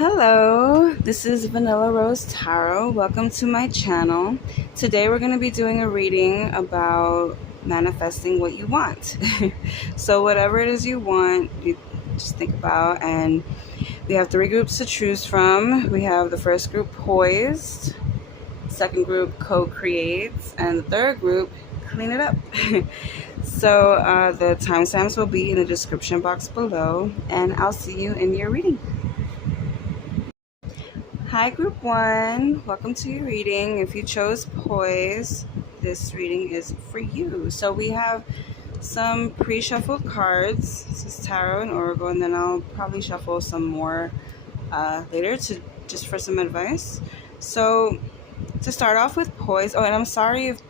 Hello, this is Vanilla Rose Tarot. Welcome to my channel. Today we're going to be doing a reading about manifesting what you want. So whatever it is you want, you just think about, and we have three groups to choose from. We have the first group, Poised, second group, Co-Creates, and the third group, Clean It Up. So the timestamps will be in the description box below, and I'll see you in your reading. Hi group 1, welcome to your reading. If you chose Poise, this reading is for you. So we have some pre-shuffled cards. This is Tarot and Oracle, and then I'll probably shuffle some more later just for some advice. So to start off with Poise, and I'm sorry if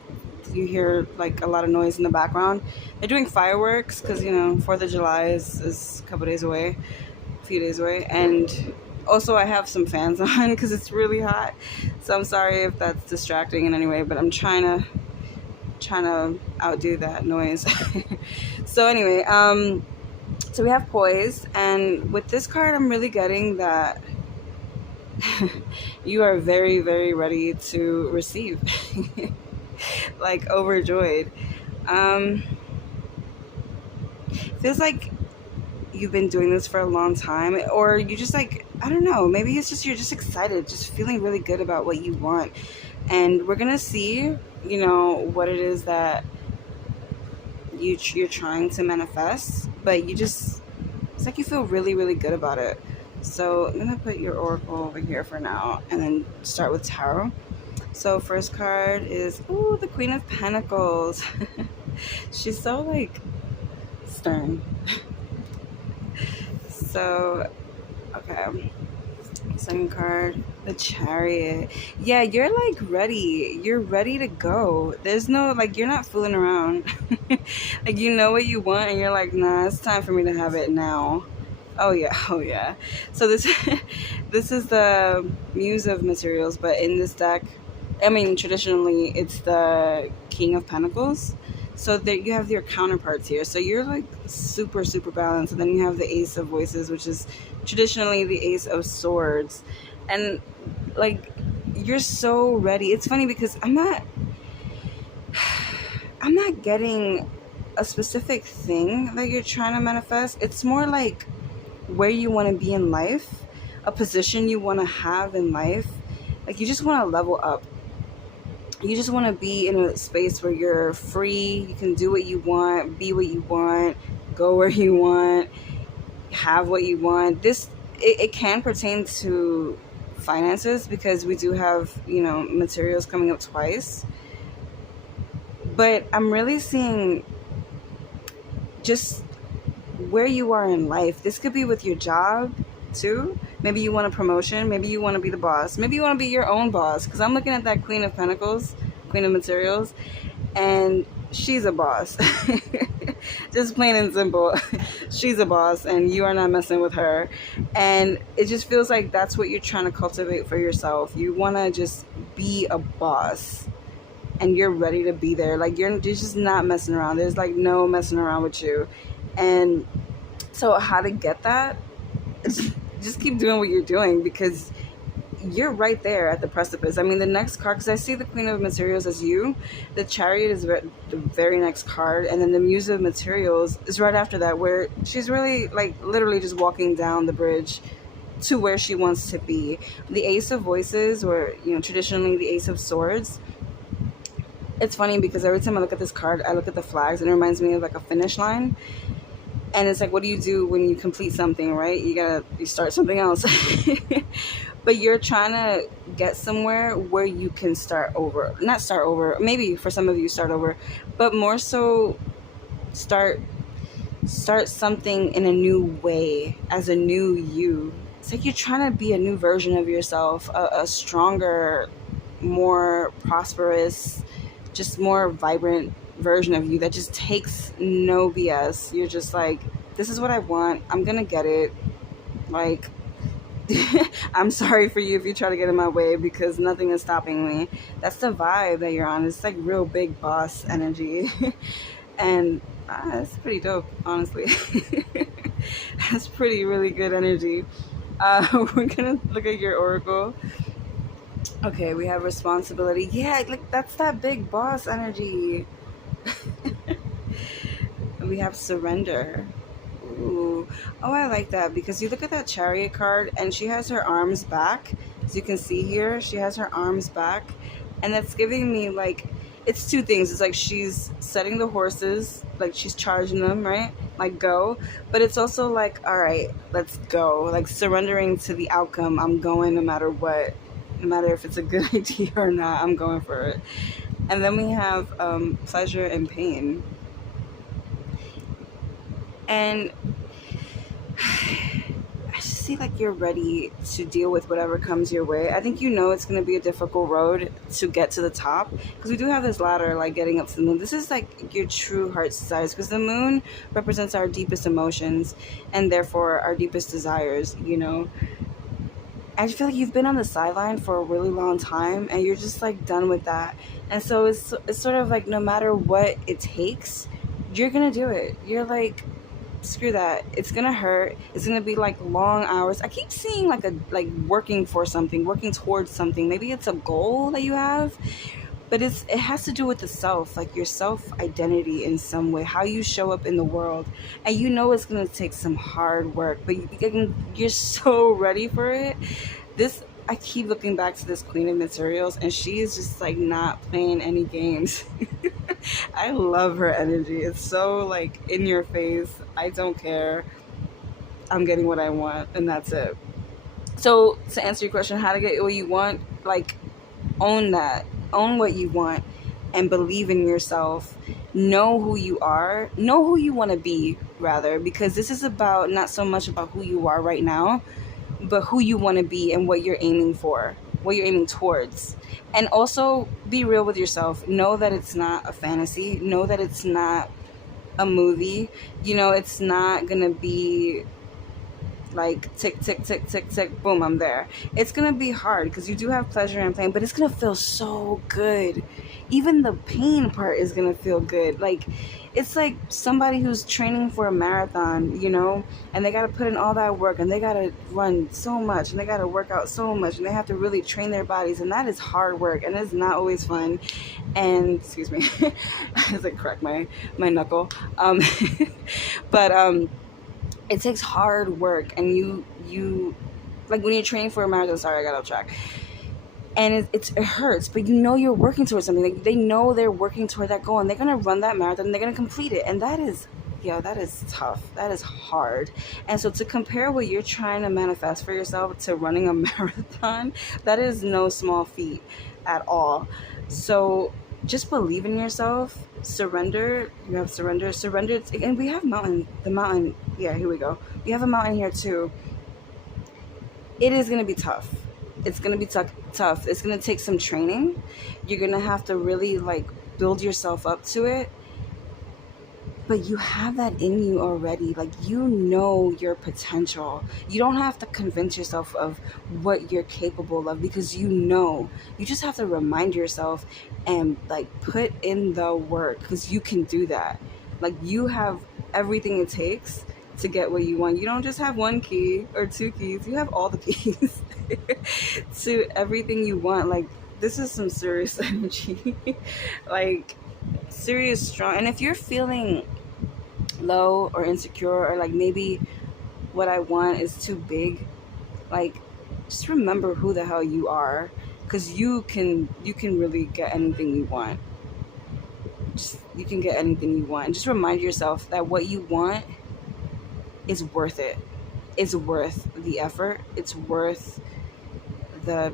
you hear like a lot of noise in the background. They're doing fireworks because, you know, 4th of July is a couple days away, a few days away, and also I have some fans on because it's really hot, so I'm sorry if that's distracting in any way, but I'm trying to outdo that noise. So anyway, so we have Poise, and with this card I'm really getting that you are very, very ready to receive. Like overjoyed. Feels like you've been doing this for a long time, or you just like, I don't know, maybe it's just you're just excited, just feeling really good about what you want. And we're gonna see, you know, what it is that you're trying to manifest, but it's like you feel really, really good about it. So I'm gonna put your oracle over here for now and then start with tarot. So first card is, ooh, the Queen of Pentacles. She's so like stern. So, okay. Second card, the Chariot. Yeah, you're like ready. You're ready to go. There's no, like, you're not fooling around. Like, you know what you want and you're like, nah, it's time for me to have it now. Oh yeah, oh yeah. So this is the Muse of materials, but in this deck, I mean, traditionally it's the King of Pentacles. So there you have your counterparts here. So you're like super, super balanced. And then you have the Ace of Voices, which is traditionally the Ace of Swords. And like, you're so ready. It's funny because I'm not getting a specific thing that you're trying to manifest. It's more like where you want to be in life, a position you want to have in life. Like, you just want to level up. You just want to be in a space where you're free, you can do what you want, be what you want, go where you want, have what you want. It can pertain to finances because we do have, you know, materials coming up twice. But I'm really seeing just where you are in life. This could be with your job too. Maybe you want a promotion, maybe you want to be the boss, maybe you want to be your own boss, because I'm looking at that Queen of Pentacles, Queen of Materials, and she's a boss. Just plain and simple. She's a boss and you are not messing with her. And it just feels like that's what you're trying to cultivate for yourself. You want to just be a boss and you're ready to be there. Like, you're just not messing around. There's like no messing around with you. And so how to get that? Just keep doing what you're doing, because you're right there at the precipice. I mean, the next card, because I see the Queen of Materials as you, the Chariot is the very next card, and then the Muse of Materials is right after that, where she's really like literally just walking down the bridge to where she wants to be. The Ace of Voices, or, you know, traditionally the Ace of Swords. It's funny because every time I look at this card, I look at the flags and it reminds me of like a finish line. And it's like, what do you do when you complete something, right? You start something else. But you're trying to get somewhere where you can start over. Not start over, maybe for some of you start over, but more so start something in a new way, as a new you. It's like you're trying to be a new version of yourself, a stronger, more prosperous, just more vibrant version of you that just takes no BS. You're just like, this is what I want, I'm gonna get it. Like, I'm sorry for you if you try to get in my way, because nothing is stopping me. That's the vibe that you're on. It's like real big boss energy. And that's pretty dope, honestly. That's pretty really good energy. We're gonna look at your oracle. Okay, we have responsibility. Yeah, like that's that big boss energy. We have surrender. Ooh. Oh, I like that because you look at that chariot card and she has her arms back. As you can see here, she has her arms back. And that's giving me like, it's two things. It's like she's setting the horses, like she's charging them, right? Like go. But it's also like, all right, let's go. Like surrendering to the outcome. I'm going no matter what. No matter if it's a good idea or not, I'm going for it. And then we have pleasure and pain. And I just see like you're ready to deal with whatever comes your way. I think you know it's going to be a difficult road to get to the top because we do have this ladder like getting up to the moon. This is like your true heart's desires because the moon represents our deepest emotions and therefore our deepest desires, you know. I feel like you've been on the sideline for a really long time and you're just like done with that. And so it's sort of like no matter what it takes, you're going to do it. You're like, screw that, it's gonna hurt, it's gonna be like long hours. I keep seeing like working for something, working towards something. Maybe it's a goal that you have, but it has to do with the self, like your self identity in some way, how you show up in the world. And you know it's gonna take some hard work, but you're so ready for it. I keep looking back to this Queen of Materials and she is just like not playing any games. I love her energy. It's so like in your face. I don't care. I'm getting what I want and that's it. So to answer your question, how to get what you want, like own that. Own what you want and believe in yourself. Know who you are. Know who you want to be, rather, because this is about not so much about who you are right now, but who you want to be and what you're aiming for, what you're aiming towards. And also be real with yourself. Know that it's not a fantasy. Know that it's not a movie. You know, it's not going to be like tick, tick, tick, tick, tick, boom, I'm there. It's going to be hard because you do have pleasure and pain, but it's going to feel so good. Even the pain part is going to feel good. Like, it's like somebody who's training for a marathon, you know, and they got to put in all that work and they got to run so much and they got to work out so much and they have to really train their bodies. And that is hard work and it's not always fun. And, excuse me, I was like, crack my knuckle. But, it takes hard work and you like when you're training for a marathon, sorry, I got off track. And it hurts, but you know you're working towards something. Like they know they're working toward that goal and they're going to run that marathon and they're going to complete it. And that is tough. That is hard. And so to compare what you're trying to manifest for yourself to running a marathon, that is no small feat at all. So just believe in yourself. Surrender. You have surrender. And we have the mountain. Yeah, here we go. We have a mountain here too. It is going to be tough. It's going to be tough. It's going to take some training. You're going to have to really like build yourself up to it. But you have that in you already. Like, you know your potential. You don't have to convince yourself of what you're capable of because you know. You just have to remind yourself and like put in the work because you can do that. Like, you have everything it takes to get what you want. You don't just have one key or two keys. You have all the keys to everything you want. Like, this is some serious energy. Like, serious, strong. And if you're feeling low or insecure or like maybe what I want is too big, like just remember who the hell you are, because you can really get anything you want. You can get anything you want. And just remind yourself that what you want is worth it. It's worth the effort. It's worth the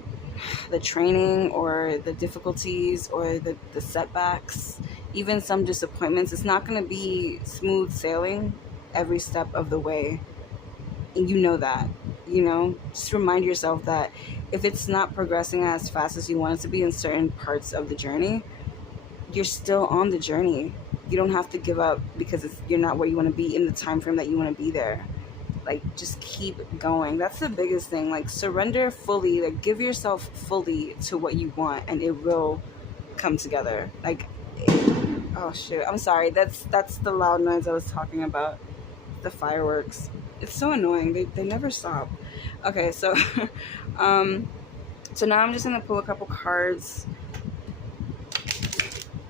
training or the difficulties or the setbacks, even some disappointments. It's not going to be smooth sailing every step of the way. And you know that, you know, just remind yourself that if it's not progressing as fast as you want it to be in certain parts of the journey, you're still on the journey. You don't have to give up because you're not where you want to be in the time frame that you want to be there. Like, just keep going. That's the biggest thing. Like, surrender fully. Like, give yourself fully to what you want, and it will come together. Like, oh shit, I'm sorry. That's the loud noise I was talking about. The fireworks. It's so annoying. They never stop. Okay, so so now I'm just gonna pull a couple cards.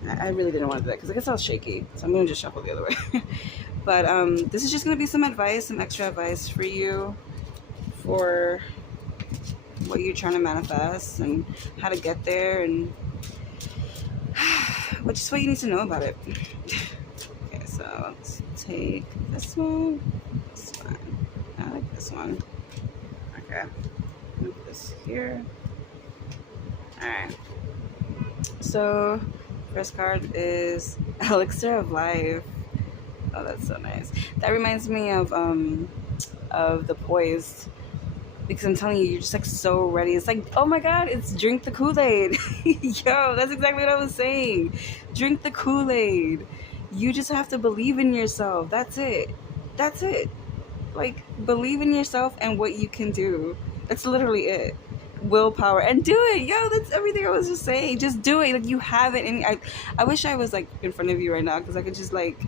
I really didn't want to do that because I guess I was shaky, so I'm gonna just shuffle the other way. But this is just gonna be some advice, some extra advice for you for what you're trying to manifest and how to get there, and which is what you need to know about it. Okay, so let's take this one. This one. I like this one. Okay. Move this here. Alright. So first card is Elixir of Life. Oh, that's so nice. That reminds me of the Poised, because I'm telling you, you're just like so ready. It's like, oh my god, it's drink the Kool-Aid. Yo, that's exactly what I was saying. Drink the Kool-Aid. You just have to believe in yourself. That's it. That's it. Like, believe in yourself and what you can do. That's literally it. Willpower, and do it. Yo, that's everything I was just saying. Just do it. Like, you have it. And I wish I was like in front of you right now, because I could just like,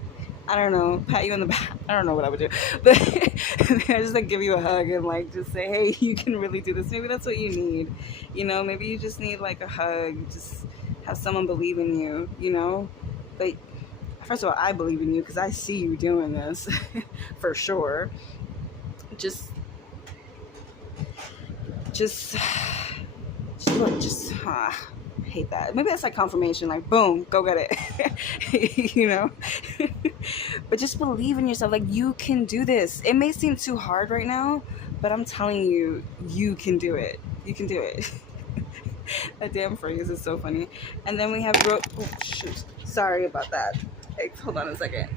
I don't know, pat you on the back. I don't know what I would do, but I just like give you a hug and like just say, hey, you can really do this. Maybe that's what you need. You know, maybe you just need like a hug. Just have someone believe in you, you know? But first of all, I believe in you because I see you doing this for sure. Just hate that. Maybe that's like confirmation, like boom, go get it. You know. But just believe in yourself. Like, you can do this. It may seem too hard right now, but I'm telling you, you can do it. You can do it. That damn phrase is so funny. And then we have oh shoot, sorry about that. Hey, hold on a second.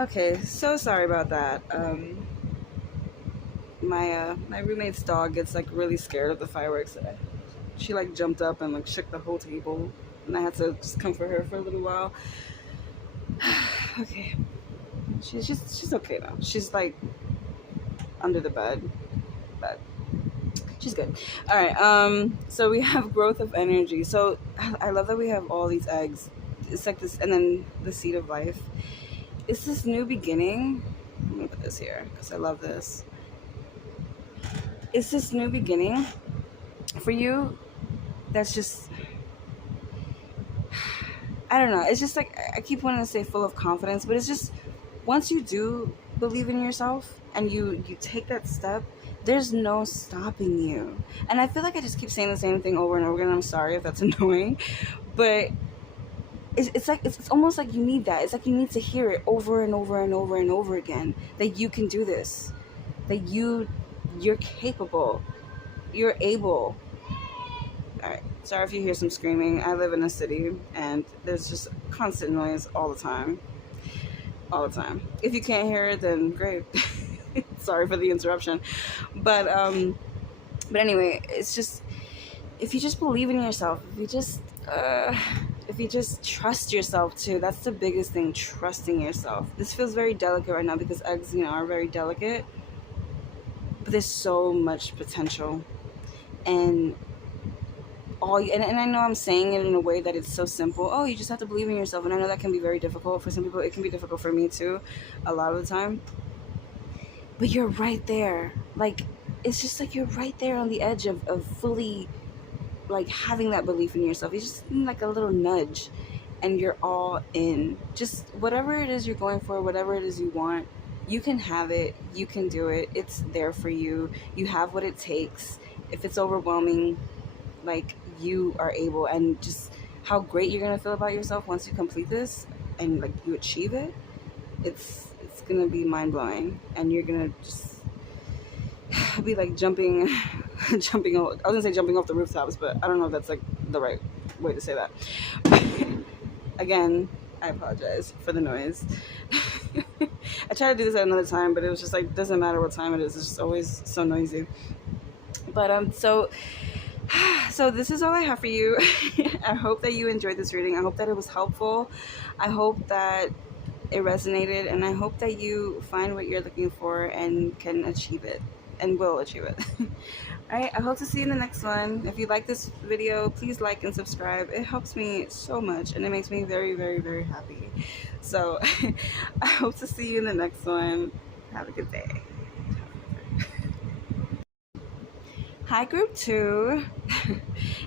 Okay, so sorry about that. My roommate's dog gets like really scared of the fireworks. She like jumped up and like shook the whole table, and I had to just comfort her for a little while. Okay, she's okay now. She's like under the bed, but she's good. All right. So we have growth of energy. So I love that we have all these eggs. It's like this, and then the seed of life. It's this new beginning. Let me put this here because I love this. It's this new beginning for you that's just, I don't know, it's just like, I keep wanting to say full of confidence, but it's just, once you do believe in yourself and you take that step, there's no stopping you. And I feel like I just keep saying the same thing over and over again. I'm sorry if that's annoying, but it's like, it's almost like you need that. It's like you need to hear it over and over and over and over again, that you can do this, that you're capable, you're able. All right, sorry if you hear some screaming. I live in a city and there's just constant noise all the time. If you can't hear it, then great. Sorry for the interruption. But anyway, it's just, if you just believe in yourself, if you just trust yourself too, that's the biggest thing, trusting yourself. This feels very delicate right now because eggs, you know, are very delicate. But there's so much potential, and and I know I'm saying it in a way that it's so simple. Oh, you just have to believe in yourself, and I know that can be very difficult for some people. It can be difficult for me too, a lot of the time. But you're right there. Like, it's just like you're right there on the edge of fully, like, having that belief in yourself. You just need like a little nudge, and you're all in. Just whatever it is you're going for, whatever it is you want, you can have it, you can do it, it's there for you, you have what it takes. If it's overwhelming, like, you are able, and just how great you're gonna feel about yourself once you complete this and like you achieve it, it's gonna be mind-blowing, and you're gonna just be like jumping I was gonna say jumping off the rooftops, but I don't know if that's like the right way to say that. Again, I apologize for the noise. I tried to do this at another time, but it was just like, doesn't matter what time it is, it's just always so noisy. But so this is all I have for you. I hope that you enjoyed this reading. I hope that it was helpful. I hope that it resonated, and I hope that you find what you're looking for and can achieve it, and will achieve it. Alright, I hope to see you in the next one. If you like this video, please like and subscribe. It helps me so much, and it makes me very, very, very happy. So I hope to see you in the next one. Have a good day. Hi, group 2.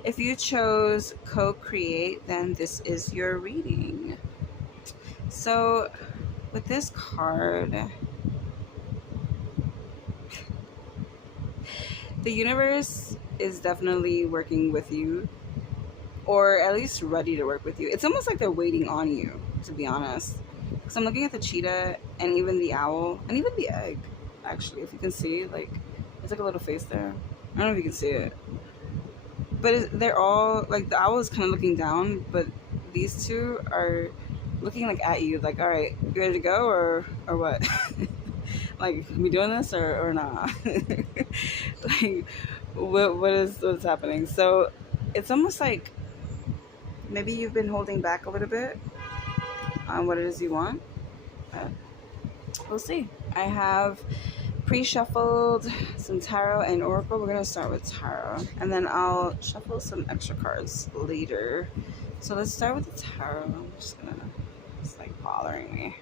If you chose co-create, then this is your reading. So with this card, the universe is definitely working with you, or at least ready to work with you. It's almost like they're waiting on you, to be honest. So I'm looking at the cheetah and even the owl and even the egg, actually, if you can see, like, it's like a little face there. I don't know if you can see it. But they're all, like, the owl is kind of looking down, but these two are looking, like, at you, like, all right, you ready to go, or what? Like, we doing this, or not? Like, what's happening? So it's almost like maybe you've been holding back a little bit on what it is you want. We'll see. I have pre-shuffled some tarot and oracle. We're gonna start with tarot, and then I'll shuffle some extra cards later. So let's start with the tarot. I'm just gonna, it's like bothering me.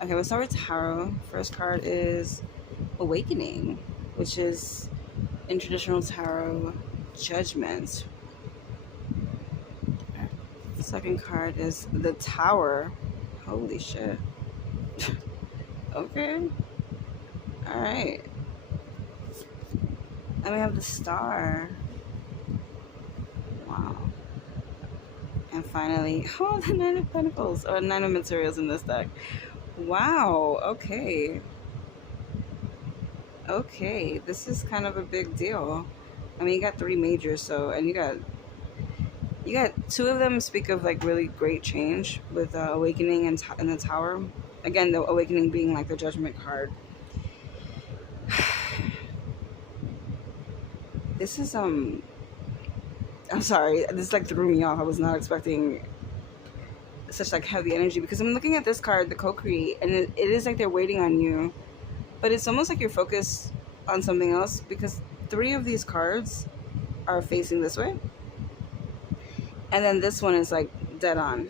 Okay, we'll start with tarot. First card is Awakening, which is in traditional tarot, Judgment. The second card is the Tower. Holy shit. Okay. All right. And we have the Star. Wow. And finally, oh, the Nine of Pentacles, or Nine of Materials in this deck. Wow. Okay. Okay. This is kind of a big deal. I mean, you got 3 majors, so, and you got 2 of them speak of like really great change with Awakening and the Tower. Again, the Awakening being like the Judgment card. This is I'm sorry, this like threw me off. I was not expecting such like heavy energy, because I'm looking at this card, the Co-Create, and it is like they're waiting on you, but it's almost like you're focused on something else, because 3 of these cards are facing this way, and then this one is like dead on.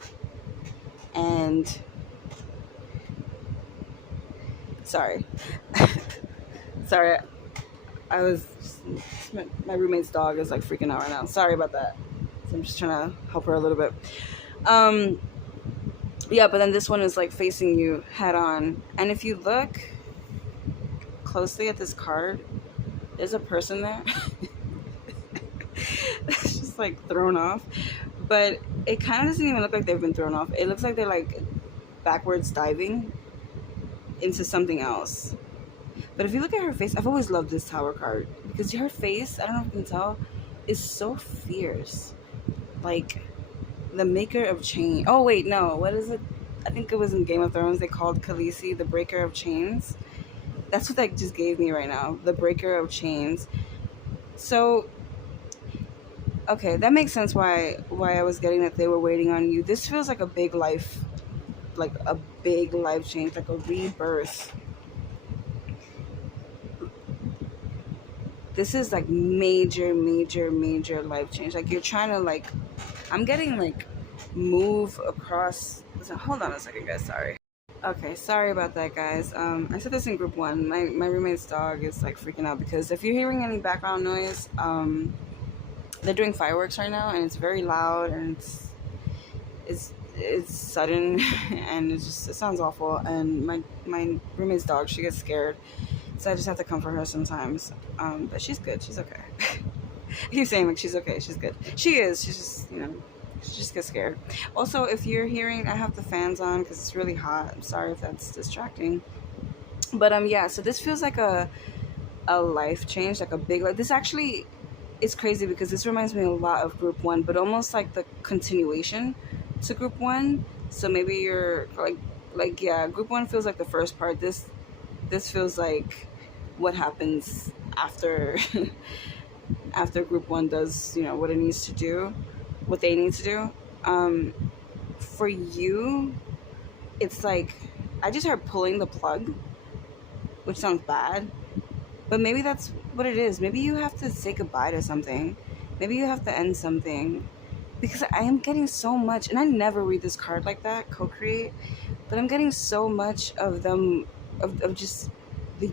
And sorry I was just, my roommate's dog is like freaking out right now. Sorry about that. So I'm just trying to help her a little bit. Yeah, but then this one is like facing you head on. And if you look closely at this card, there's a person there. It's just like thrown off. But it kind of doesn't even look like they've been thrown off. It looks like they're like backwards diving into something else. But if you look at her face, I've always loved this Tower card, because her face, I don't know if you can tell, is so fierce. Like the maker of change. Oh wait, no, what is it? I think it was in Game of Thrones. They called Khaleesi the breaker of chains. That's what that just gave me right now. The breaker of chains. So, okay, that makes sense why I was getting that they were waiting on you. This feels like a big life change, like a rebirth. This is like major life change. Like you're trying to like, I'm getting like move across. Listen, hold on a second, guys. Sorry. Okay, sorry about that, guys. I said this in group 1. My roommate's dog is like freaking out, because if you're hearing any background noise, they're doing fireworks right now, and it's very loud, and it's sudden, and it sounds awful. And my roommate's dog, she gets scared, so I just have to comfort her sometimes. But she's good. She's okay. I keep saying like she's okay. She's good. She is. She's just, you know, she just gets scared. Also, if you're hearing, I have the fans on because it's really hot. I'm sorry if that's distracting. But yeah. So this feels like a life change, like a big life. This actually is crazy, because this reminds me a lot of group 1, but almost like the continuation to group 1. So maybe you're like yeah, group 1 feels like the first part. This feels like what happens after after group 1 does, you know, what it needs to do, what they need to do. For you, it's like I just heard pulling the plug, which sounds bad, but maybe that's what it is. Maybe you have to say goodbye to something. Maybe you have to end something, because I am getting so much, and I never read this card like that, Co-Create, but I'm getting so much of them, of just the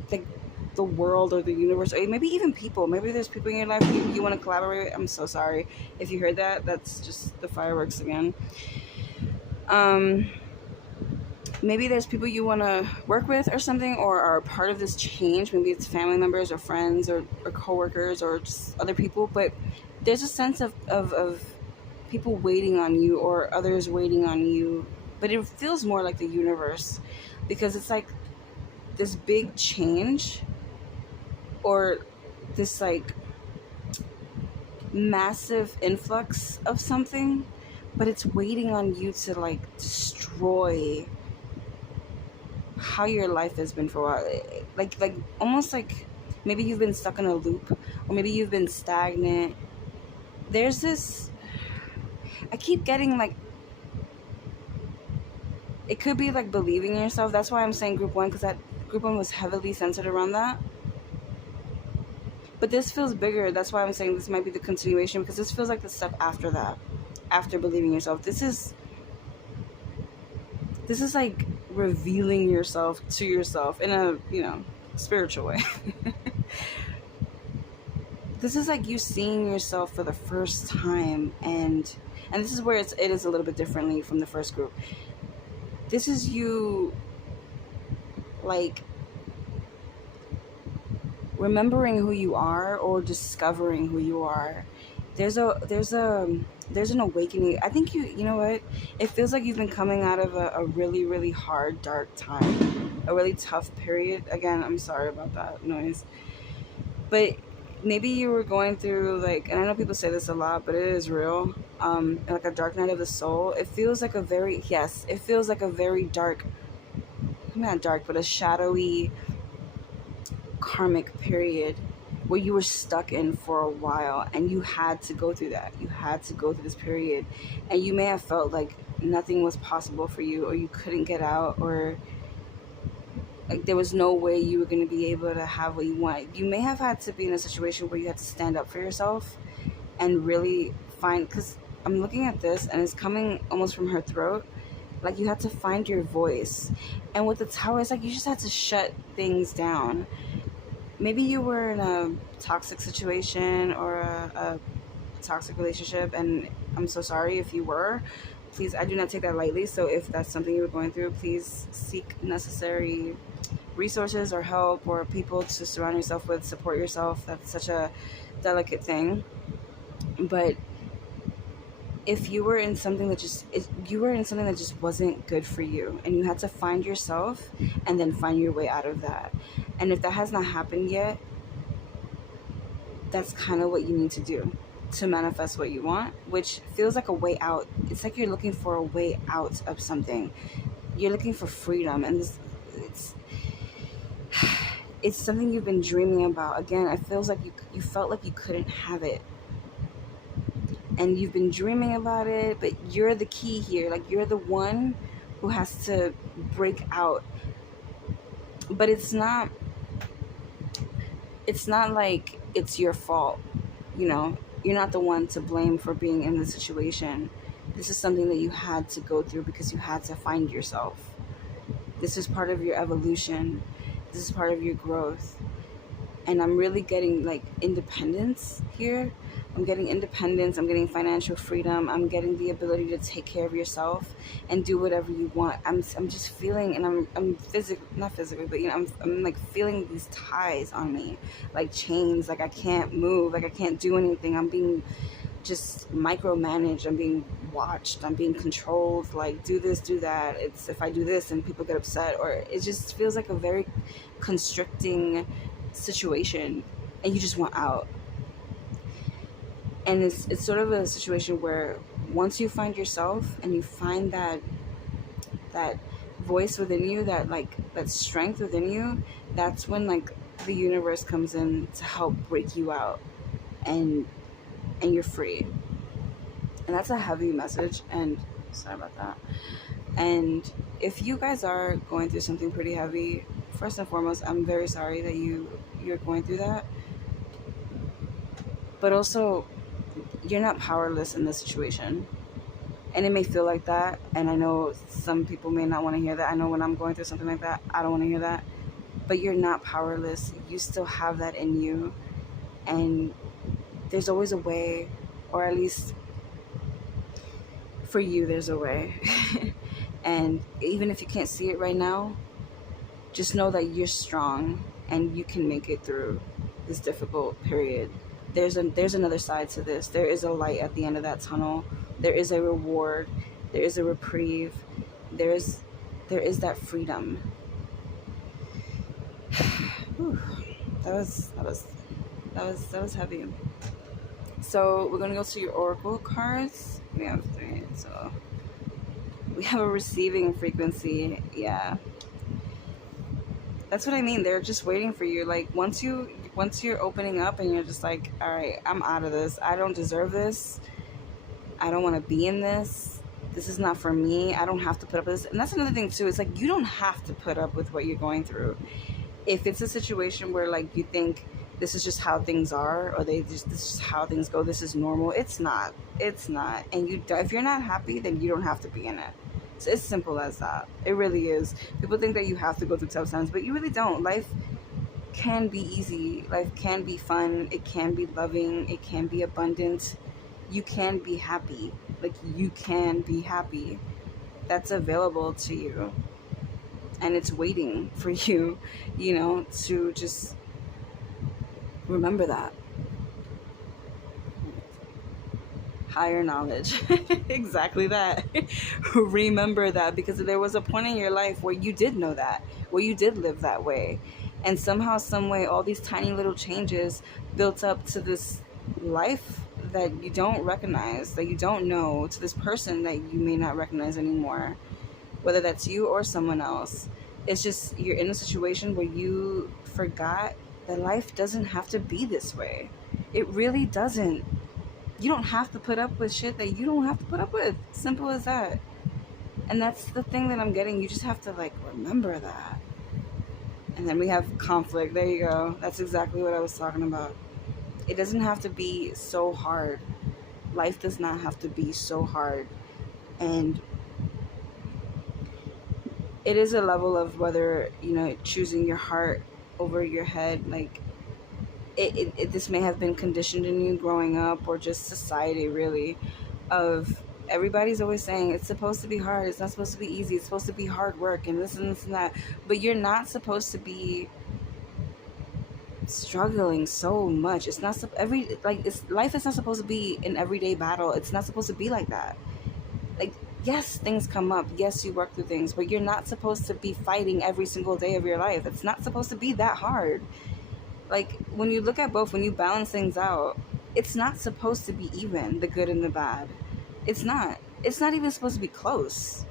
the world or the universe, or maybe even people. Maybe there's people in your life you want to collaborate with. I'm so sorry if you heard that. That's just the fireworks again. Maybe there's people you want to work with or something, or are part of this change. Maybe it's family members or friends or coworkers or just other people. But there's a sense of people waiting on you or others waiting on you. But it feels more like the universe, because it's like this big change or this like massive influx of something, but it's waiting on you to like destroy how your life has been for a while. Like almost like maybe you've been stuck in a loop, or maybe you've been stagnant. There's this, I keep getting like, it could be like believing in yourself. That's why I'm saying group 1, because that group 1 was heavily centered around that. But this feels bigger. That's why I'm saying this might be the continuation, because this feels like the step after that, after believing in yourself. This is like revealing yourself to yourself in a, spiritual way. This is like you seeing yourself for the first time, and this is where it is a little bit differently from the first group. This is you like remembering who you are, or discovering who you are. There's an awakening. I think you know what? It feels like you've been coming out of a really, really hard, dark time, a really tough period. Again, I'm sorry about that noise. But maybe you were going through like, and I know people say this a lot, but it is real. Like a dark night of the soul. It feels like a very dark, not dark, but a shadowy karmic period where you were stuck in for a while, and you had to go through that. You had to go through this period, and you may have felt like nothing was possible for you, or you couldn't get out, or like there was no way you were going to be able to have what you wanted. You may have had to be in a situation where you had to stand up for yourself and really find, because I'm looking at this and it's coming almost from her throat, like you had to find your voice. And with the Tower, it's like you just had to shut things down. Maybe you were in a toxic situation or a toxic relationship, and I'm so sorry if you were. Please, I do not take that lightly. So if that's something you were going through, please seek necessary resources or help, or people to surround yourself with, support yourself. That's such a delicate thing. But if you were in something that just wasn't good for you, and you had to find yourself and then find your way out of that. And if that has not happened yet, that's kind of what you need to do to manifest what you want, which feels like a way out. It's like you're looking for a way out of something. You're looking for freedom, and it's something you've been dreaming about. Again, it feels like you felt like you couldn't have it, and you've been dreaming about it, but you're the key here. Like, you're the one who has to break out. But it's not like it's your fault, You're not the one to blame for being in the situation. This is something that you had to go through because you had to find yourself. This is part of your evolution. This is part of your growth. And I'm really getting like independence here. I'm getting independence. I'm getting financial freedom. I'm getting the ability to take care of yourself and do whatever you want. I'm just feeling, and I'm not physically, but I'm like feeling these ties on me, like chains. Like I can't move. Like I can't do anything. I'm being just micromanaged. I'm being watched. I'm being controlled. Like, do this, do that. It's if I do this and people get upset, or it just feels like a very constricting situation, and you just want out. And it's sort of a situation where once you find yourself and you find that voice within you, that strength within you, that's when like the universe comes in to help break you out, and you're free. And that's a heavy message, and sorry about that. And if you guys are going through something pretty heavy, first and foremost, I'm very sorry that you're going through that. But also, you're not powerless in this situation. And it may feel like that, and I know some people may not want to hear that. I know when I'm going through something like that, I don't want to hear that. but you're not powerless. You still have that in you, and there's always a way, or at least for you, there's a way. And even if you can't see it right now, just know that you're strong and you can make it through this difficult period. There's another side to this. There is a light at the end of that tunnel. There is a reward. There is a reprieve. There is that freedom. Whew. That was heavy. So we're gonna go to your oracle cards. We have 3, so we have a receiving frequency. Yeah, that's what I mean. They're just waiting for you. Like once you're opening up and you're just like, all right, I'm out of this. I don't deserve this. I don't want to be in this. This is not for me. I don't have to put up with this. And that's another thing too. It's like you don't have to put up with what you're going through. If it's a situation where like you think this is just how things are, or this is how things go, this is normal, it's not. And if you're not happy, then you don't have to be in it. It's as simple as that. It really is. People think that you have to go through tough times, but you really don't. Life can be easy. Life can be fun. It can be loving. It can be abundant. You can be happy. Like you can be happy. That's available to you. And it's waiting for you, to just remember that. Higher knowledge. Exactly that. Remember that, because there was a point in your life where you did know that, where you did live that way. And somehow, some way, all these tiny little changes built up to this life that you don't recognize, that you don't know, to this person that you may not recognize anymore, whether that's you or someone else. It's just you're in a situation where you forgot that life doesn't have to be this way. It really doesn't. You don't have to put up with shit that you don't have to put up with. Simple as that. And that's the thing that I'm getting. You just have to remember that. And then we have conflict. There you go. That's exactly what I was talking about. It doesn't have to be so hard. Life does not have to be so hard. And it is a level of whether, choosing your heart over your head. Like, this may have been conditioned in you growing up, or just society, really, of everybody's always saying it's supposed to be hard, it's not supposed to be easy, it's supposed to be hard work, and this and this and that. But you're not supposed to be struggling so much. It's not life is not supposed to be an everyday battle. It's not supposed to be like that. Like, yes, things come up. Yes, you work through things, but you're not supposed to be fighting every single day of your life. It's not supposed to be that hard. Like, when you look at both, when you balance things out, it's not supposed to be even, the good and the bad. It's not. It's not even supposed to be close.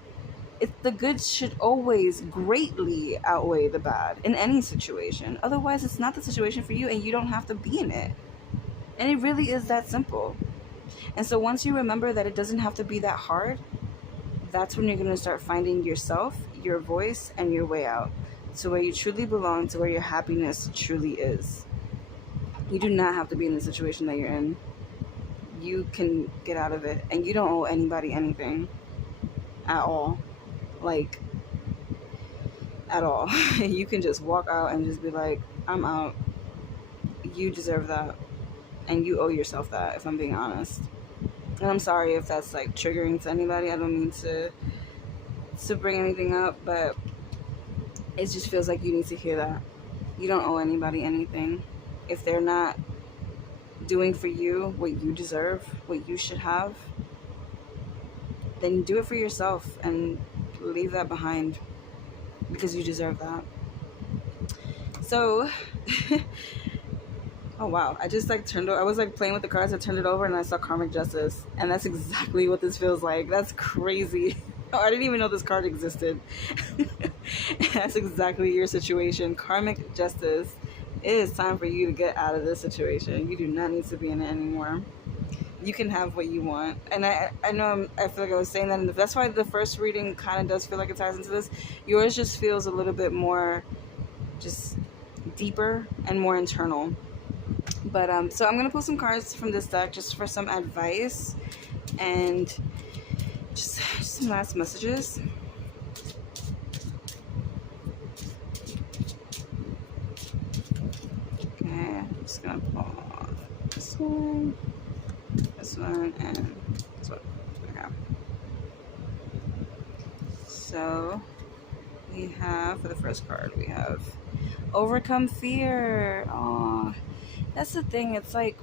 The good should always greatly outweigh the bad in any situation. Otherwise, it's not the situation for you, and you don't have to be in it. And it really is that simple. And so once you remember that it doesn't have to be that hard, that's when you're going to start finding yourself, your voice, and your way out to where you truly belong, to where your happiness truly is. You do not have to be in the situation that you're in. You can get out of it, and you don't owe anybody anything at all. Like, at all. You can just walk out and just be like, I'm out. You deserve that, and you owe yourself that, if I'm being honest. And I'm sorry if that's triggering to anybody. I don't mean to bring anything up, but it just feels like you need to hear that. You don't owe anybody anything. If they're not doing for you what you deserve, what you should have, then do it for yourself and leave that behind, because you deserve that. So oh wow, I just I was playing with the cards, I turned it over and I saw Karmic Justice, and that's exactly what this feels like. That's crazy. I didn't even know this card existed. That's exactly your situation. Karmic Justice. It is time for you to get out of this situation. You do not need to be in it anymore. You can have what you want. And I know I feel like I was saying that, and that's why the first reading kind of does feel like it ties into this. Yours just feels a little bit more just deeper and more internal. But so I'm gonna pull some cards from this deck just for some advice and just some last messages. just gonna pull this one, and this one. Okay. So we have, for the first card, we have overcome fear. Oh, that's the thing. It's like,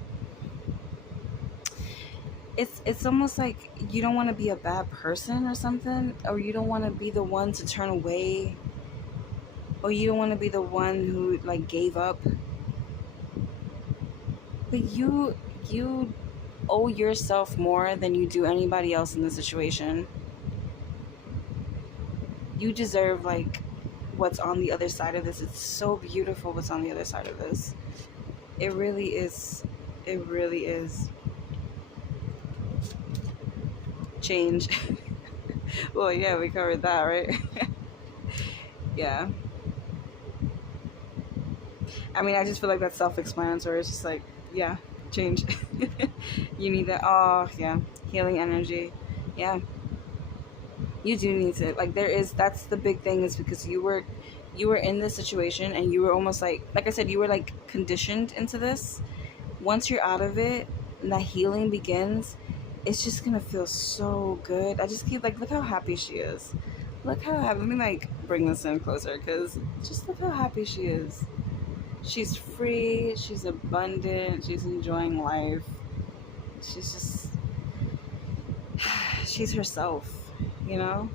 it's almost like you don't want to be a bad person or something, or you don't want to be the one to turn away, or you don't want to be the one who like gave up. But you owe yourself more than you do anybody else in the situation. You deserve like what's on the other side of this. It's so beautiful what's on the other side of this. It really is. It really is. Change. Well, yeah, we covered that, right? Yeah. I mean, I just feel like that's self-explanatory. It's just like, yeah, change. You need that. Oh, yeah. Healing energy. Yeah. You do need to, like, that's the big thing, is because you were in this situation and you were almost like I said, you were like conditioned into this. Once you're out of it and that healing begins, it's just gonna feel so good. I just keep like, look how happy she is. Look how happy. Let me like bring this in closer, because just look how happy she is. She's free, she's abundant, she's enjoying life. She's just, she's herself, you know?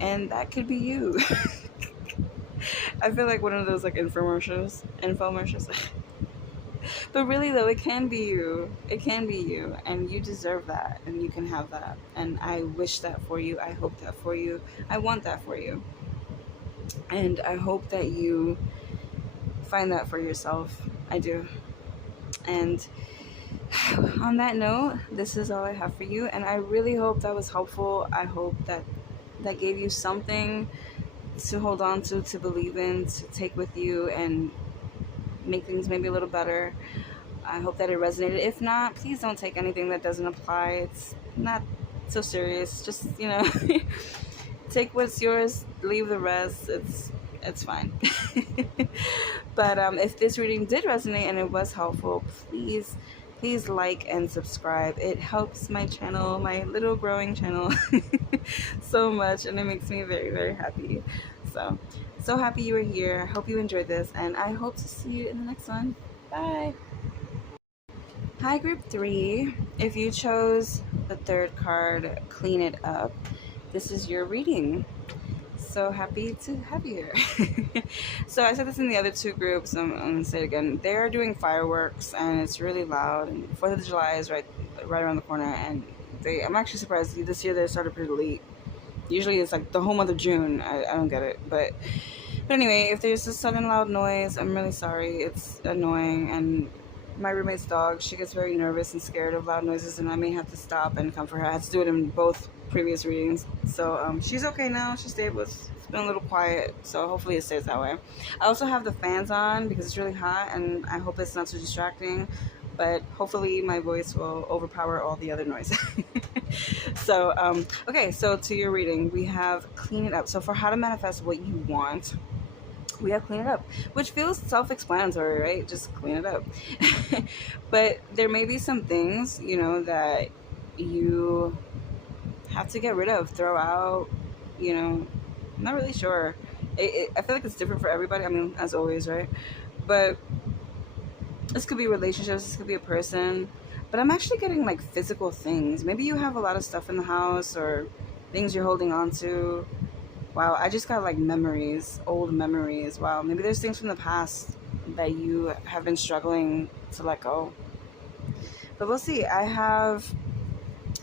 And that could be you. I feel like one of those like infomercials. But really though, it can be you. It can be you. And you deserve that. And you can have that. And I wish that for you. I hope that for you. I want that for you. And I hope that you find that for yourself. I do. And on that note, this is all I have for you. And I really hope that was helpful. I hope that gave you something to hold on to believe in, to take with you and make things maybe a little better. I hope that it resonated. If not, please don't take anything that doesn't apply. It's not so serious. Just, you know, take what's yours, leave the rest. It's fine. But if this reading did resonate and it was helpful, please like and subscribe. It helps my channel, my little growing channel, so much, and it makes me very, very happy. So happy you were here. I hope you enjoyed this, and I hope to see you in the next one. Bye. Hi, group 3. If you chose the third card, Clean It Up, this is your reading. So happy to have you here. So I said this in the other two groups. I'm going to say it again. They're doing fireworks and it's really loud, and 4th of July is right around the corner, and I'm actually surprised this year they started pretty late. Usually it's like the whole month of June. I don't get it, but anyway, if there's a sudden loud noise, I'm really sorry. It's annoying, and my roommate's dog, she gets very nervous and scared of loud noises, and I may have to stop and comfort her. I had to do it in both previous readings. So she's okay now. She's stable. It's been a little quiet, so hopefully it stays that way. I also have the fans on because it's really hot, and I hope it's not too distracting, but hopefully my voice will overpower all the other noise. So okay, so to your reading, we have Clean It Up. So for how to manifest what you want, we have Clean It Up, which feels self-explanatory, right? Just clean it up. But there may be some things, you know, that you have to get rid of, throw out, you know. I'm not really sure. I feel like it's different for everybody. I mean, as always, right? But this could be relationships, this could be a person. But I'm actually getting like physical things. Maybe you have a lot of stuff in the house or things you're holding on to. Wow, I just got like memories, old memories. Wow, maybe there's things from the past that you have been struggling to let go. But we'll see. I have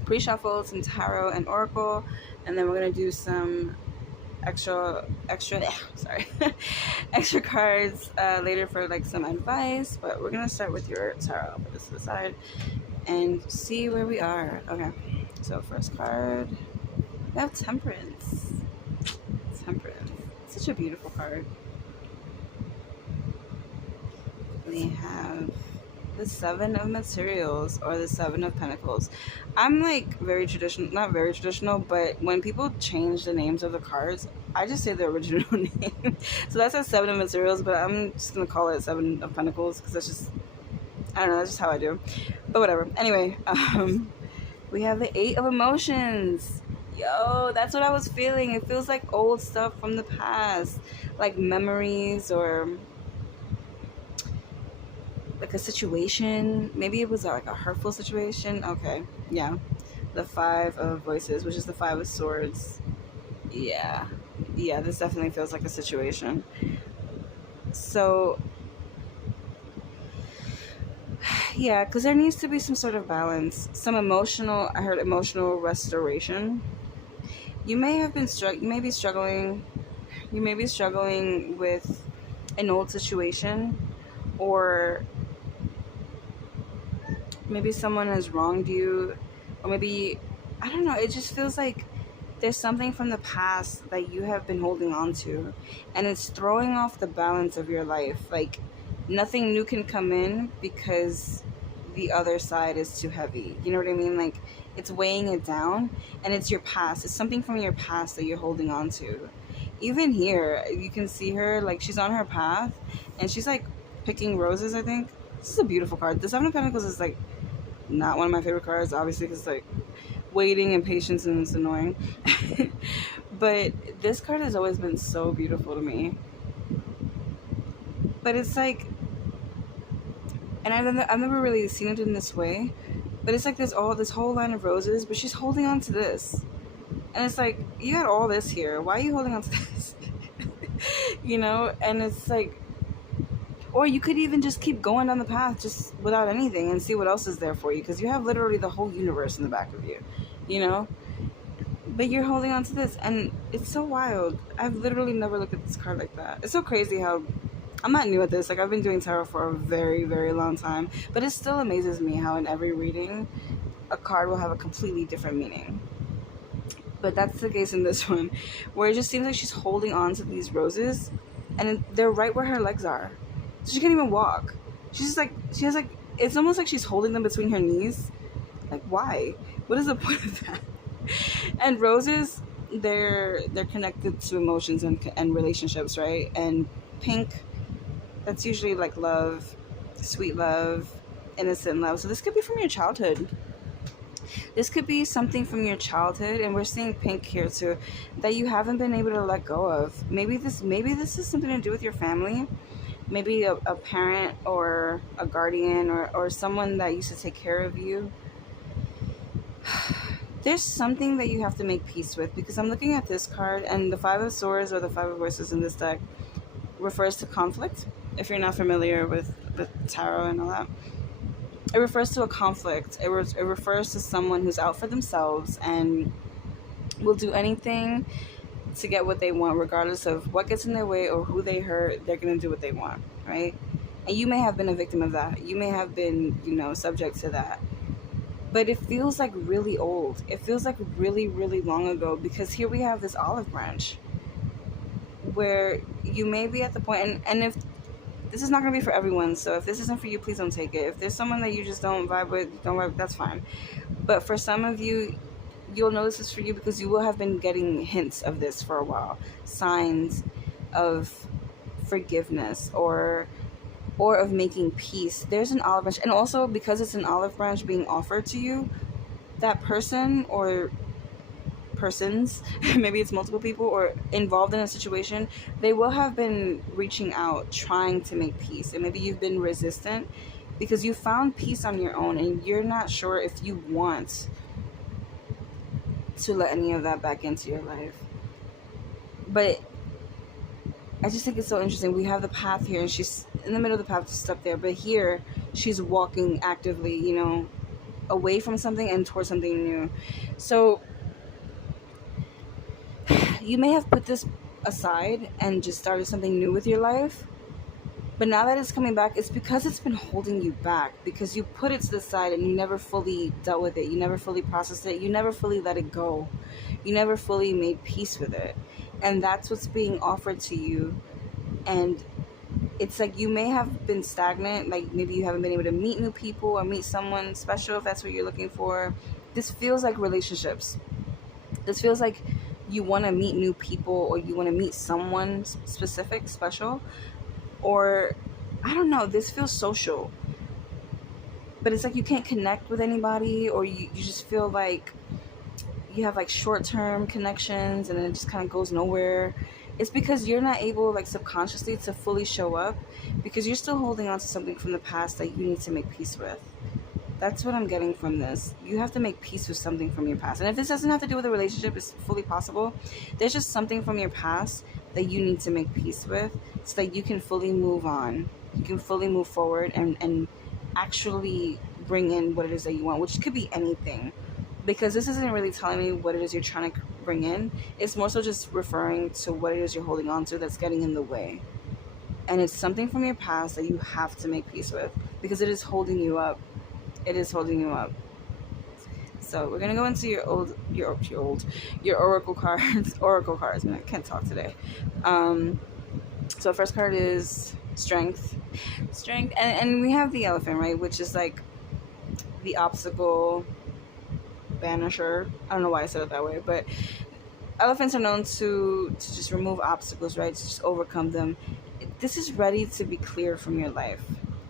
pre-shuffled some tarot and oracle, and then we're gonna do some extra extra cards later for like some advice. But we're gonna start with your tarot. Put this to the side and see where we are. Okay, so first card, we have Temperance. Such a beautiful card. We have the 7 of Materials, or the 7 of Pentacles. I'm like very traditional, not very traditional, but when people change the names of the cards, I just say the original name. So that's a Seven of Materials, but I'm just gonna call it Seven of Pentacles because that's just, I don't know, that's just how I do. But whatever. Anyway, we have the Eight of Emotions. Yo, that's what I was feeling. It feels like old stuff from the past, like memories or like a situation. Maybe it was like a hurtful situation. Okay, yeah. The Five of Voices, which is the Five of Swords. Yeah, this definitely feels like a situation. So yeah, because there needs to be some sort of balance, some emotional, I heard emotional restoration. You may have been you may be struggling with an old situation, or maybe someone has wronged you, or maybe, I don't know, it just feels like there's something from the past that you have been holding on to, and it's throwing off the balance of your life. Like, nothing new can come in because the other side is too heavy. You know what I mean? Like, it's weighing it down, and it's your past. It's something from your past that you're holding on to. Even here, you can see her, like, she's on her path, and she's, like, picking roses, I think. This is a beautiful card. The Seven of Pentacles is, like, not one of my favorite cards, obviously, because, like, waiting and patience, and it's annoying. But this card has always been so beautiful to me. But it's like, and I've never really seen it in this way, but it's like there's this whole line of roses, but she's holding on to this, and it's like, you had all this here, why are you holding on to this? You know? And it's like, or you could even just keep going down the path just without anything and see what else is there for you, because you have literally the whole universe in the back of you, you know? But you're holding on to this, and it's so wild. I've literally never looked at this card like that. It's so crazy how, I'm not new at this, like, I've been doing tarot for a very, very long time, but it still amazes me how in every reading a card will have a completely different meaning. But that's the case in this one, where it just seems like she's holding on to these roses, and they're right where her legs are. So she can't even walk. She's just like, she has like, it's almost like she's holding them between her knees. Like, why? What is the point of that? And roses, they're connected to emotions and relationships, right? And pink, that's usually like love, sweet love, innocent love. So this could be from your childhood. This could be something from your childhood, and we're seeing pink here too, that you haven't been able to let go of. Maybe this is something to do with your family. Maybe a parent or a guardian or someone that used to take care of you. There's something that you have to make peace with, because I'm looking at this card, and the Five of Swords or the Five of Voices in this deck refers to conflict. If you're not familiar with tarot and all that, it refers to a conflict. It refers to someone who's out for themselves and will do anything to get what they want, regardless of what gets in their way or who they hurt. They're going to do what they want, right? And you may have been a victim of that. You may have been, subject to that. But it feels like really old. It feels like really, really long ago, because here we have this olive branch where you may be at the point, and if this is not going to be for everyone, so if this isn't for you, please don't take it. If there's someone that you just don't vibe with, that's fine. But for some of you, you'll know this is for you, because you will have been getting hints of this for a while. Signs of forgiveness or of making peace. There's an olive branch, and also because it's an olive branch being offered to you, that person or persons, maybe it's multiple people, or involved in a situation, they will have been reaching out, trying to make peace. And maybe you've been resistant because you found peace on your own, and you're not sure if you want to let any of that back into your life. But I just think it's so interesting. We have the path here, and she's in the middle of the path, just up there. But here, she's walking actively, away from something and towards something new. So you may have put this aside and just started something new with your life. But now that it's coming back, it's because it's been holding you back, because you put it to the side and you never fully dealt with it. You never fully processed it. You never fully let it go. You never fully made peace with it. And that's what's being offered to you. And it's like you may have been stagnant, like maybe you haven't been able to meet new people or meet someone special if that's what you're looking for. This feels like relationships. This feels like you want to meet new people, or you want to meet someone specific, special, or I don't know, this feels social. But it's like you can't connect with anybody, or you just feel like you have like short-term connections and then it just kind of goes nowhere. It's because you're not able, like, subconsciously to fully show up, because you're still holding on to something from the past that you need to make peace with. That's what I'm getting from this. You have to make peace with something from your past. And if this doesn't have to do with a relationship, it's fully possible. There's just something from your past that you need to make peace with, so that you can fully move on. You can fully move forward and actually bring in what it is that you want, which could be anything. Because this isn't really telling me what it is you're trying to bring in. It's more so just referring to what it is you're holding on to that's getting in the way. And it's something from your past that you have to make peace with, because it is holding you up. It is holding you up. So we're gonna go into your oracle cards. Oracle cards. Man, I can't talk today. So first card is strength. And we have the elephant, right, which is like the obstacle banisher. I don't know why I said it that way, but elephants are known to just remove obstacles, right? To just overcome them. This is ready to be cleared from your life.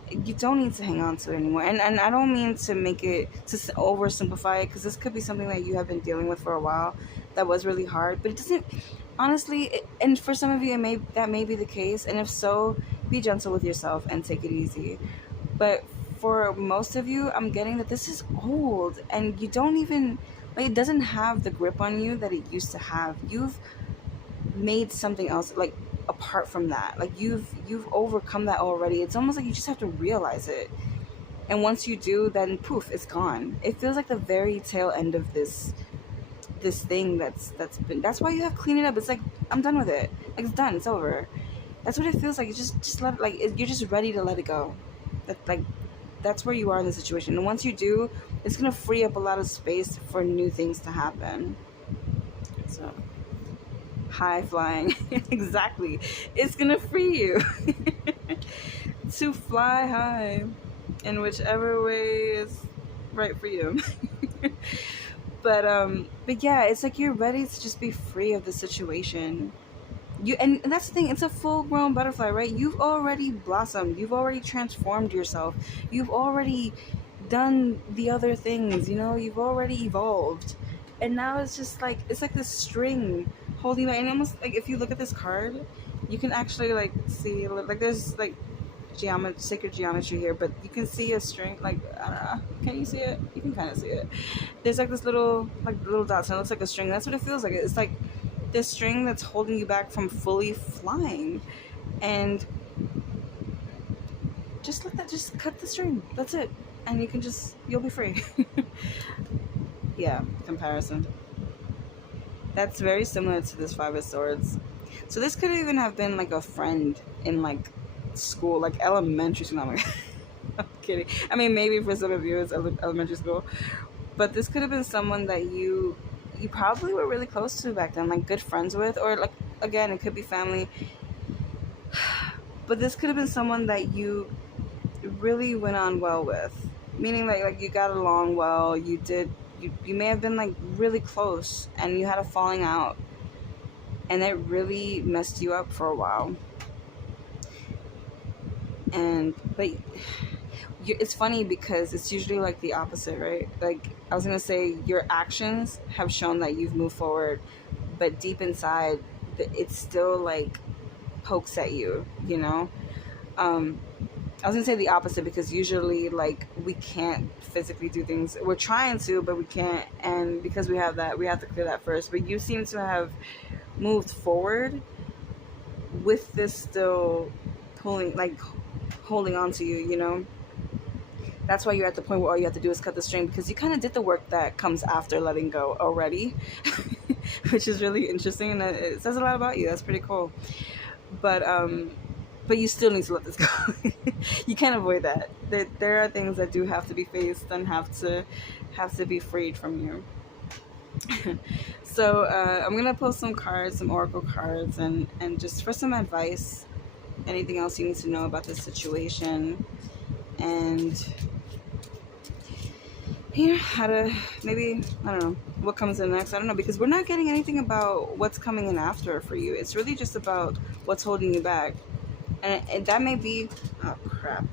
You don't need to hang on to it anymore. And I don't mean to make it, to oversimplify it, because this could be something that you have been dealing with for a while that was really hard. But it doesn't, honestly, and for some of you, that may be the case. And if so, be gentle with yourself and take it easy. But for most of you, I'm getting that this is old, and you don't even, like, it doesn't have the grip on you that it used to have. You've made something else, like, apart from that. Like, you've overcome that already. It's almost like you just have to realize it. And once you do, then poof, it's gone. It feels like the very tail end of this thing that's why you have cleaned it up. It's like, I'm done with it. Like, it's done. It's over. That's what it feels like. You just let it, like, you're just ready to let it go. That's where you are in the situation. And once you do, it's going to free up a lot of space for new things to happen. So, high flying. Exactly. It's going to free you to fly high in whichever way is right for you. But yeah, it's like you're ready to just be free of the situation. And that's the thing, it's a full-grown butterfly, right? You've already blossomed. You've already transformed yourself. You've already done the other things, you know? You've already evolved. And now it's just like, it's like this string holding you. And almost like, if you look at this card, you can actually, like, see, like, there's, like, sacred geometry here, but you can see a string, like, I don't know, can you see it? You can kind of see it. There's, like, this little dots, and it looks like a string. That's what it feels like. It's like this string that's holding you back from fully flying. And just cut the string. That's it. And you'll be free. Yeah, comparison. That's very similar to this Five of Swords. So this could even have been like a friend in, like, school, like elementary school. I'm kidding. I mean, maybe for some of you it's elementary school, but this could have been someone that you probably were really close to back then, like good friends with, or, like, again, it could be family. But this could have been someone that you really went on well with, meaning like you got along well. You may have been, like, really close, and you had a falling out, and it really messed you up for a while. But it's funny because it's usually like the opposite, right? Like, I was gonna say, your actions have shown that you've moved forward, but deep inside, it's still, like, pokes at you, you know? I was gonna say the opposite, because usually, like, we can't physically do things. We're trying to, but we can't. And because we have that, we have to clear that first. But you seem to have moved forward with this still holding on to you, you know? That's why you're at the point where all you have to do is cut the string, because you kind of did the work that comes after letting go already, which is really interesting, and it says a lot about you. That's pretty cool. But you still need to let this go. You can't avoid that. There are things that do have to be faced and have to be freed from you. So I'm gonna pull some cards, some oracle cards, and just for some advice, anything else you need to know about this situation, and you know how to, maybe, I don't know, what comes in next, I don't know, because we're not getting anything about what's coming in after for you. It's really just about what's holding you back. And that may be, oh crap.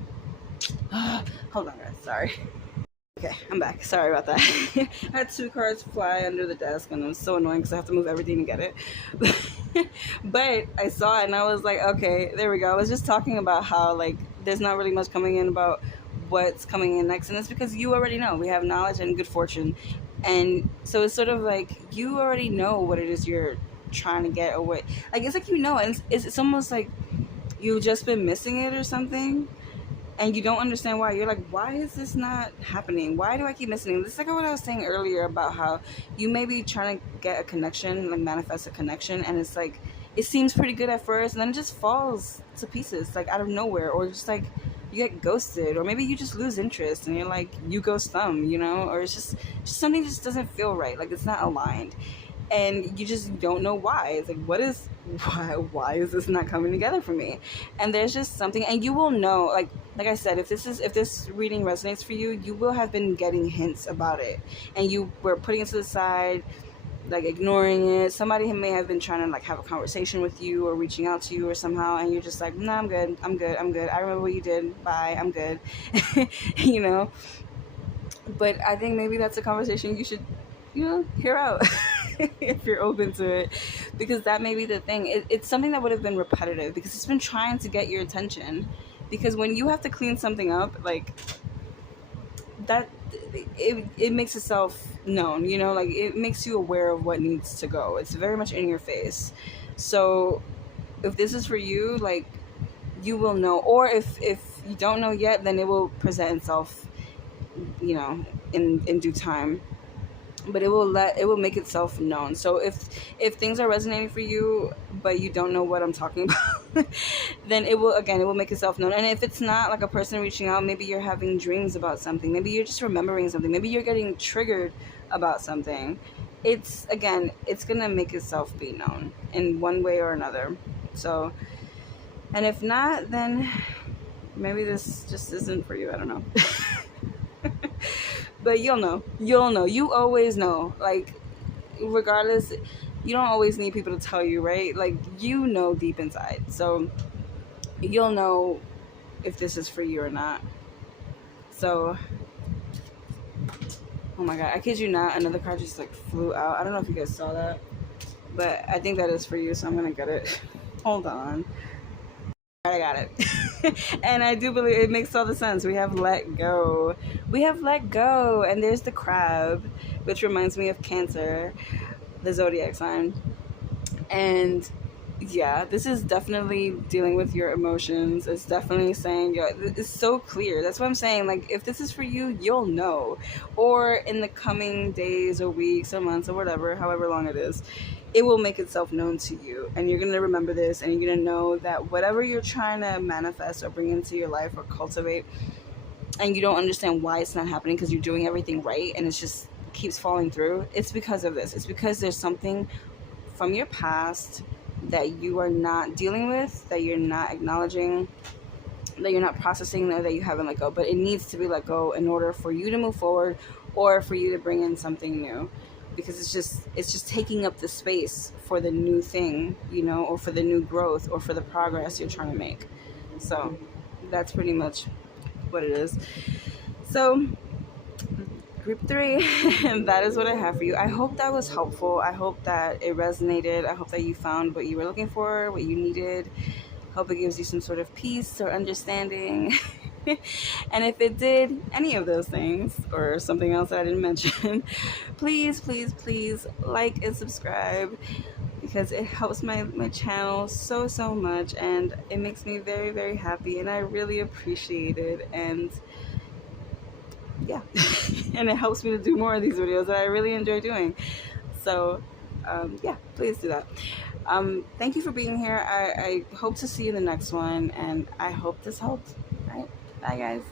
Hold on guys, sorry. Okay, I'm back. Sorry about that. I had 2 cards fly under the desk, and it was so annoying because I have to move everything to get it. But I saw it, and I was like, okay, there we go. I was just talking about how, like, there's not really much coming in about what's coming in next, and it's because you already know. We have knowledge and good fortune, and so it's sort of like you already know what it is you're trying to get, or what. Like, it's like you know, and it's almost like you've just been missing it or something. And you don't understand why. You're like, why is this not happening? Why do I keep missing it? This is like what I was saying earlier about how you may be trying to get a connection, like manifest a connection, and it's like, it seems pretty good at first, and then it just falls to pieces, like out of nowhere, or just like you get ghosted, or maybe you just lose interest, and you're like, you ghost them, you know, or it's just something just doesn't feel right, like it's not aligned. And you just don't know why. It's like, why is this not coming together for me? And there's just something, and you will know, like I said, if this reading resonates for you, you will have been getting hints about it, and you were putting it to the side, like ignoring it. Somebody may have been trying to like have a conversation with you or reaching out to you or somehow, and you're just like, nah, I'm good, I remember what you did, bye, I'm good. You know. But I think maybe that's a conversation you should, you know, hear out. If you're open to it, because that may be the thing. It's something that would have been repetitive because it's been trying to get your attention, because when you have to clean something up, like that, it makes itself known, you know, like it makes you aware of what needs to go. It's very much in your face. So if this is for you, like, you will know, or if you don't know yet, then it will present itself, you know, in due time. But it will make itself known. So if things are resonating for you but you don't know what I'm talking about, then it will make itself known. And if it's not like a person reaching out, maybe you're having dreams about something, maybe you're just remembering something, maybe you're getting triggered about something, it's gonna make itself be known in one way or another. So, and if not, then maybe this just isn't for you. I don't know. But you'll know. You always know. Like, regardless, you don't always need people to tell you, right? Like, you know deep inside. So, you'll know if this is for you or not. So, oh my god, I kid you not, another card just like flew out. I don't know if you guys saw that, but I think that is for you, so I'm gonna get it. Hold on. I got it. And I do believe it makes all the sense. We have let go. And there's the crab, which reminds me of Cancer, the zodiac sign. And yeah, this is definitely dealing with your emotions. It's definitely saying, it's so clear. That's what I'm saying. Like, if this is for you, you'll know. Or in the coming days or weeks or months or whatever, however long it is, it will make itself known to you, and you're going to remember this, and you're going to know that whatever you're trying to manifest or bring into your life or cultivate, and you don't understand why it's not happening because you're doing everything right and it just keeps falling through, it's because of this. It's because there's something from your past that you are not dealing with, that you're not acknowledging, that you're not processing, that you haven't let go. But it needs to be let go in order for you to move forward, or for you to bring in something new. Because it's just taking up the space for the new thing, you know, or for the new growth, or for the progress you're trying to make. So that's pretty much what it is. So group 3, and that is what I have for you. I hope that was helpful. I hope that it resonated. I hope that you found what you were looking for, what you needed. Hope it gives you some sort of peace or understanding. And if it did any of those things, or something else that I didn't mention, please like and subscribe, because it helps my channel so much, and it makes me very, very happy, and I really appreciate it. And yeah, and it helps me to do more of these videos that I really enjoy doing. So yeah, please do that. Thank you for being here. I hope to see you in the next one, and I hope this helped. All right, bye guys.